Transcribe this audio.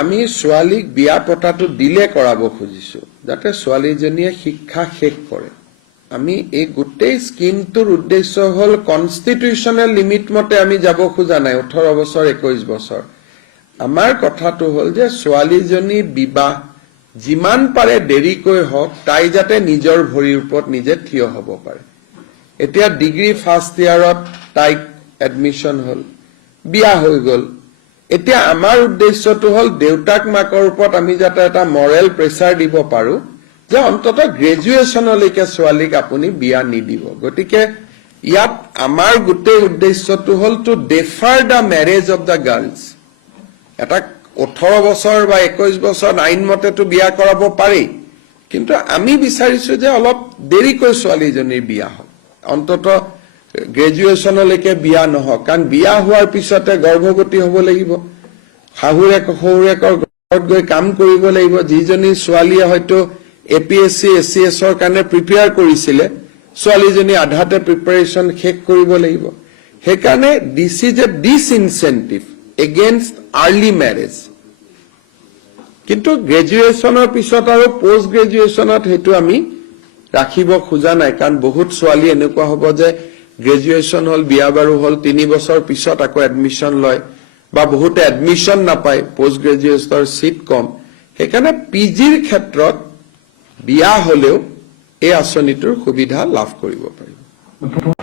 আমি ছোৱালীক বিয়া পতাটো দিলে কৰাব খুজিছো যাতে ছোৱালীজনীয়ে শিক্ষা শেষ কৰে আমি এই গোটেই স্কিমটোৰ উদ্দেশ্য হল কনস্টিটিউশনাল লিমিট মতে আমি যাব খোজা নাই 18 বছৰ 21 বছৰ আমাৰ কথাটো হল যে ছোৱালীজনী বিবাহ যিমান পাৰে দেৰিকৈ হওক তাই যাতে নিজৰ ভৰিৰ ওপৰত নিজে থিয় হ'ব পাৰে এতিয়া ডিগ্ৰী ফাৰ্ষ্ট ইয়াৰত তাইক এডমিশন হল বিয়া হৈ গল এতিয়া আমাৰ উদ্দেশ্যটো হল দেউতাক মাকৰ ওপৰত আমি যাতে এটা মৰেল প্ৰেছাৰ দিব পাৰো যে অন্তত গ্ৰেজুৱেচনলৈকে ছোৱালীক আপুনি বিয়া নিদিব গতিকে ইয়াত আমাৰ গোটেই উদ্দেশ্যটো হল to defer the marriage of the girls এটা 18 বছৰ বা 21 বছৰ আইন মতেতো বিয়া কৰাব পাৰি কিন্তু আমি বিচাৰিছো যে অলপ দেৰিকৈ ছোৱালীজনীৰ বিয়া হওক অন্তত গ্ৰেজুৱেচনলৈকে বিয়া নহওক কাৰণ বিয়া হোৱাৰ পিছতে গৰ্ভৱতী হ'ব লাগিব শাহুৰেকৰ ঘৰত গৈ কাম কৰিব লাগিব যিজনী ছোৱালীয়ে হয়তো এপিএসসি এসিএছৰ কাৰণে প্ৰিপেয়াৰ কৰিছিলে ছোৱালীজনী আধাতে প্ৰিপাৰেচন শেষ কৰিব লাগিব সেইকাৰণে this is a disincentive against early marriage কিন্তু গ্ৰেজুৱেচনৰ পিছত আৰু পোষ্ট গ্ৰেজুৱেচনত হেতু আমি ৰাখিব খোজা নাই কাৰণ বহুত ছোৱালী এনেকুৱা হ'ব যে গ্ৰেজুৱেচন হল বিয়া বাৰু হল 3 বছৰ পিছত আকৌ এডমিশন লয় বা বহুতে এডমিশন নাপায় পোষ্ট গ্ৰেজুৱেচনৰ সিট কম সেইকাৰণে পিজিৰ ক্ষেত্ৰত বিয়া হলেও এই আঁচনিটোৰ সুবিধা লাভ কৰিব পাৰিব